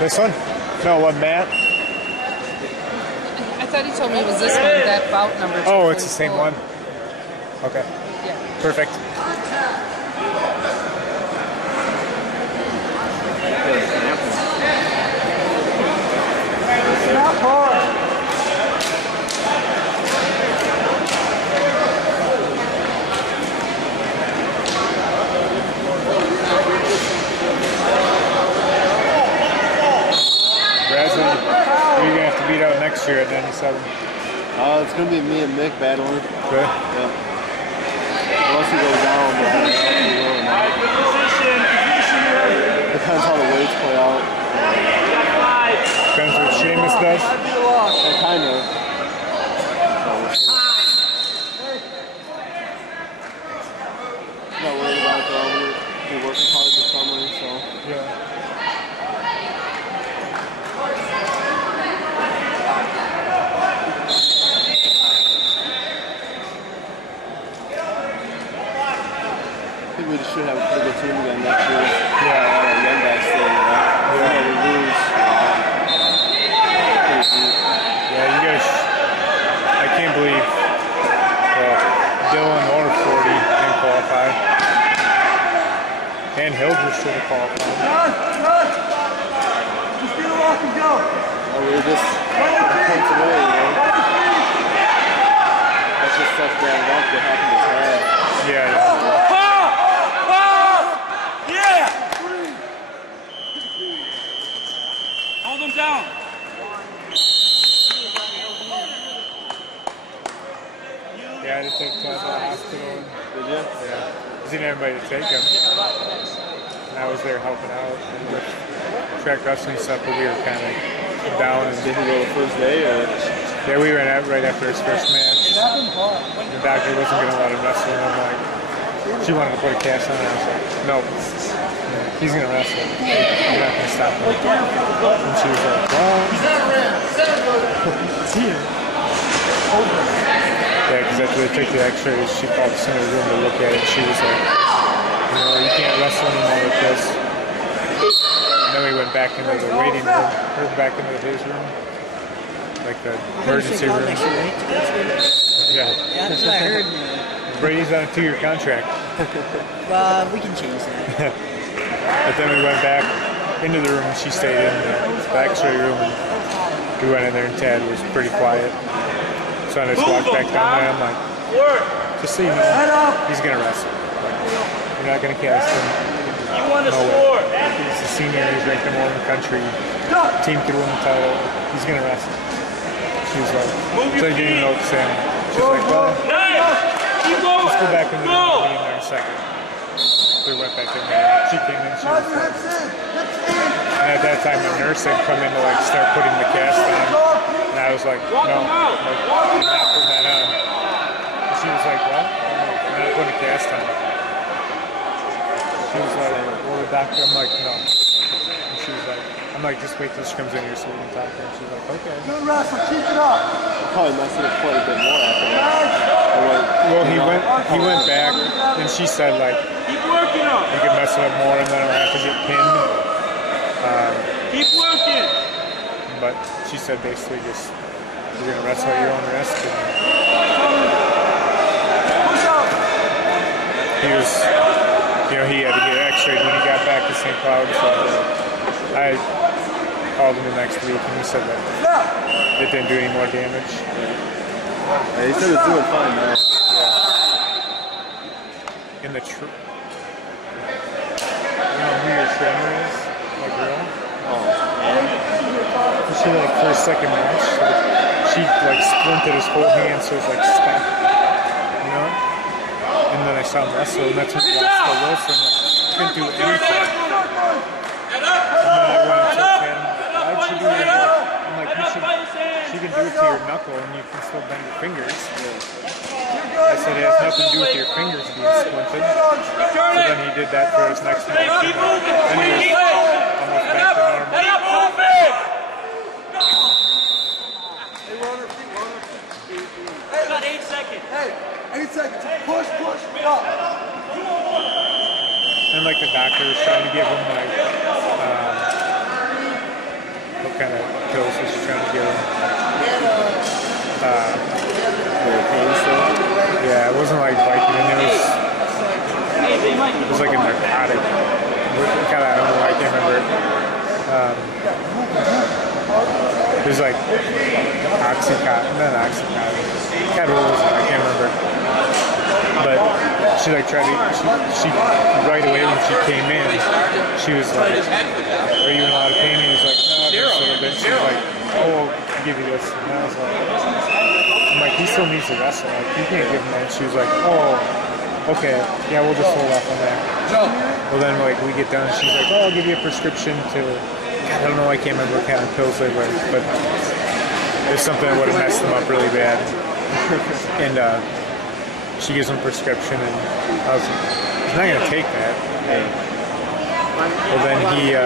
This one? No, what, Matt? I thought he told me it was this one, that bout number. Oh, it's the same one? Okay. Yeah. Perfect. Not hard. Bradley, who are you going to have to beat out next year at 97? It's going to be me and Mick battling. Okay. Yeah. Unless he goes down, but I don't know if he will or not. Depends how the weights play out. Depends what Seamus does? Yeah, kind of. Not worried about it though. I'm going to be working hard this summer, so. Yeah. I think we should have a pretty good team again next year. Yeah. Young guys still, you know. Yeah. We lose. Yeah, you guys, I can't believe Dylan or 40 didn't qualify. And Hildreth should have qualified. Just get a lock and go. We were just points away, you know. That's just such bad luck that happened to Tad. Yeah. Hold him down. Yeah, I had to take Tad to the hospital. Did you? Yeah. Because he didn't have anybody to take him. And I was there helping out and with track wrestling stuff, but we were kind of down. And Did he go the first day or? yeah, we went out right after his first match. The doctor wasn't going to let him wrestle. And I'm like, she wanted to put a cast on, and I was like, no, he's going to wrestle. You're not going to stop him. And she was like, well. Yeah, because after they took the x-rays, she called us into the room to look at it. She was like, you know, you can't wrestle anymore with this. And then we went back into the waiting room, or back into his room. Like the emergency room. Yeah. Yeah, that's what I heard. Brady's on a 2-year contract. We can change that. But then we went back into the room and she stayed in the x-ray room and we went in there and Tad was pretty quiet. So I just walked back down there. I'm like, just so you know, he's going to wrestle. You're not going to cast him. You want to score. He's a senior, he's ranked number 1 in the country. Team could win the title. He's going to wrestle. She was like, so I didn't even know what to say. She's like, well, let's go back into the room. I'll be in there in a second. So we went back in there. She came in, she was like, and at that time the nurse had come in to like start putting the cast on. And I was like, no, like, I'm not putting that on. And she was like, what? I'm not putting a cast on. She was like, well, the doctor, I'm like, no. And she was like, I'm like, just wait till she comes in here so we can talk to her. And she's like, okay. Good wrestle, keep it up. Probably messed it up quite a bit more after that. Well, he went back and she said like, Keep working on. you could mess it up more and then I'll have to get pinned. Keep working. But she said basically just, you're going to wrestle at your own risk. And Push up. he was, you know, he had to get x-rayed when he got back to St. Cloud. So I called him the next week and he said that it didn't do any more damage. Yeah, he said it's doing fine now. Yeah. In the you know who your trainer is? Like real? Oh. She like for his second match, she like splinted his whole hand so it was like stuck. You know? And then I saw him wrestle and that's when he lost to Wilson. Like, couldn't do anything. And then I went up to him, why'd she do that? I'm like, she can do it to your knuckle and you can still bend your fingers. I said it has nothing to do with your fingers being splinted. So then he did that for his next match. And he was almost back to normal. About 8 seconds. Hey, 8 seconds. Push, up. And like the doctor was trying to give him like kind of pills was she trying to give him. Yeah, it wasn't like Vicodin. It was like a narcotic. Kind of, I don't know. I can't remember. It was like Oxycontin, not Oxycontin. God, what was it? I can't remember. But she like tried to. She right away when she came in, she was like, "Are you in a lot of pain?" He was like, "No, just a little bit." She was like, "Oh, I'll give you this." And I was like, "I'm like, he still needs to wrestle. Like, you can't give him that." And she was like, "Oh, okay, yeah, we'll just hold off on that." Well, then like we get done, she's like, "Oh, I'll give you a prescription to." I don't know. I can't remember what kind of pills they were, but there's something that would have messed them up really bad. And she gives him a prescription, and I was like, he's not going to take that. Well, then he,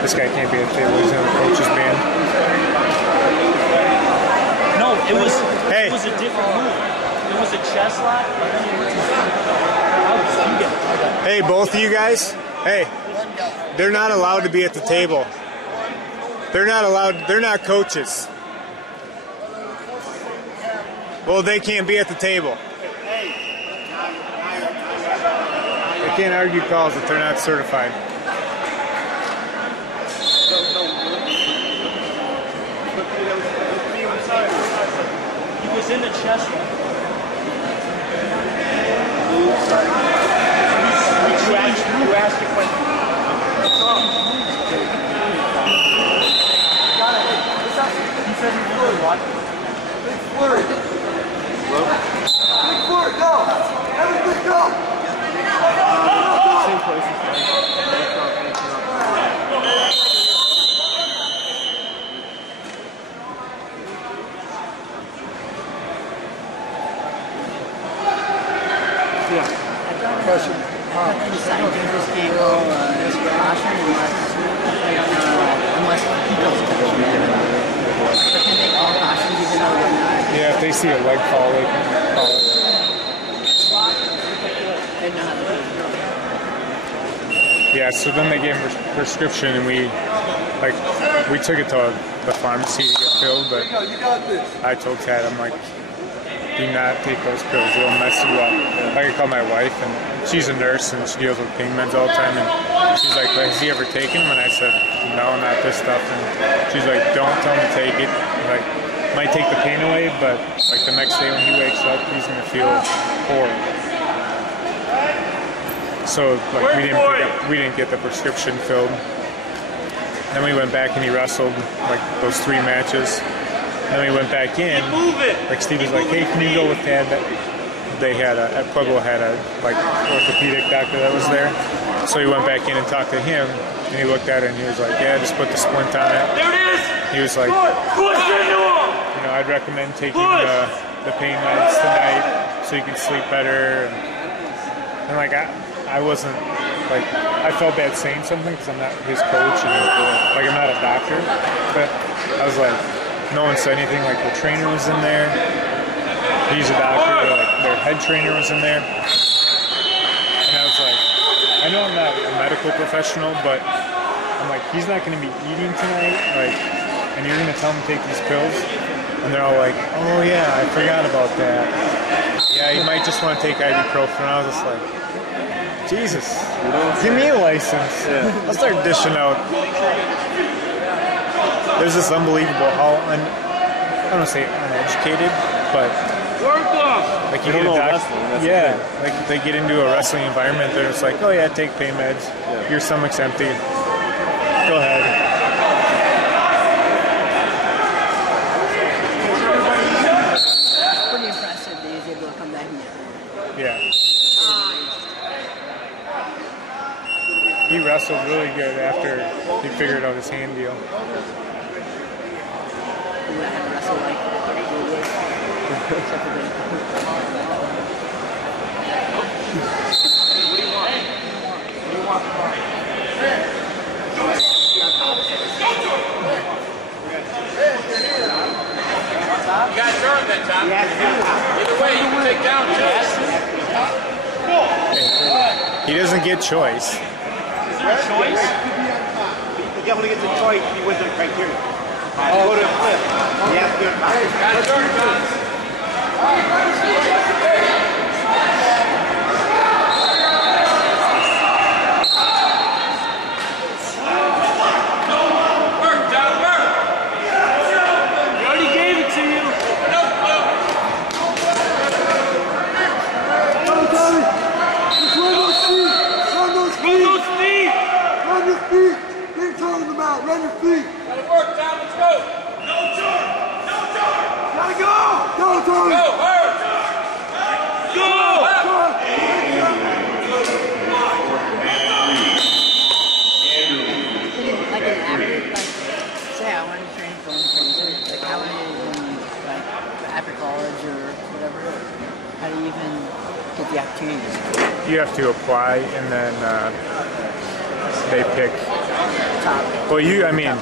this guy can't be at the table, he's in the coach's band. No, it was, Hey. it was a different move. It was a chest lock, and then it was Hey, both of you guys, hey, they're not allowed to be at the table. They're not allowed, they're not coaches. Well, they can't be at the table. They can't argue calls if they're not certified. He was in the chest lock. You asked your question. He said he really what? Big flurry. Big flurry, go. Everything go. Same place as mine. Yeah. Question. Inside judges can't go caution unless he goes caution. But can they call cautions even though they're not? Yeah, if they see a leg fall, they can call it. They know how to do it. Yeah, so then they gave him a prescription, and we took it to the pharmacy to get filled, but You got this. I told Kat, I'm like, do not take those pills, they'll mess you up. I could call my wife, and she's a nurse, and she deals with pain meds all the time, and she's like, has he ever taken them? And I said, no, not this stuff. And she's like, don't tell him to take it. Like, might take the pain away, but like the next day when he wakes up, he's gonna feel horrible. So like we didn't get the prescription filled. Then we went back and he wrestled like those 3 matches. Then we went back in. Like Steve was like, hey, can you go with Tad? They had at Pueblo had a like orthopedic doctor that was there. So he went back in and talked to him, and he looked at it and he was like, yeah, just put the splint on it. There it is! He was like, Push into him! you know, I'd recommend taking the pain meds tonight so you can sleep better. And like I wasn't like, I felt bad saying something because I'm not his coach and like I'm not a doctor, but I was like, no one said anything. Like the trainer was in there, he's a doctor, like their head trainer was in there, and I was like, I know I'm not a medical professional, but I'm like, he's not going to be eating tonight, like, and you're going to tell him to take these pills? And they're all like, oh yeah, I forgot about that. Yeah, you might just want to take ibuprofen. And I was just like, Jesus, give me a license. I'll start dishing out. There's this unbelievable how I don't want to say uneducated, but like you get a yeah, like they get into a wrestling environment. They're just like, oh yeah, take pain meds. Your stomach's empty. Go ahead. It's pretty impressive that he's able to come back and get hurt. Yeah. He wrestled really good after he figured out his hand deal. He would have to wrestle like except for the You got to turn that time. Either way, you can take down two. He doesn't get choice. Is there a choice? You have to get the choice, he wins the criteria. Go to a flip. You have to do it. Got a turn, John. Run your feet! Gotta work, Tom, let's go! No turn! No turn! Gotta go! Go, Tony! Go, hurry! Go! Like an average, like, say I wanted to train for Olympics, like how would you even, like, after college or whatever, how do you even get the opportunities? You have to apply, and then they pick. Top. Well, I mean,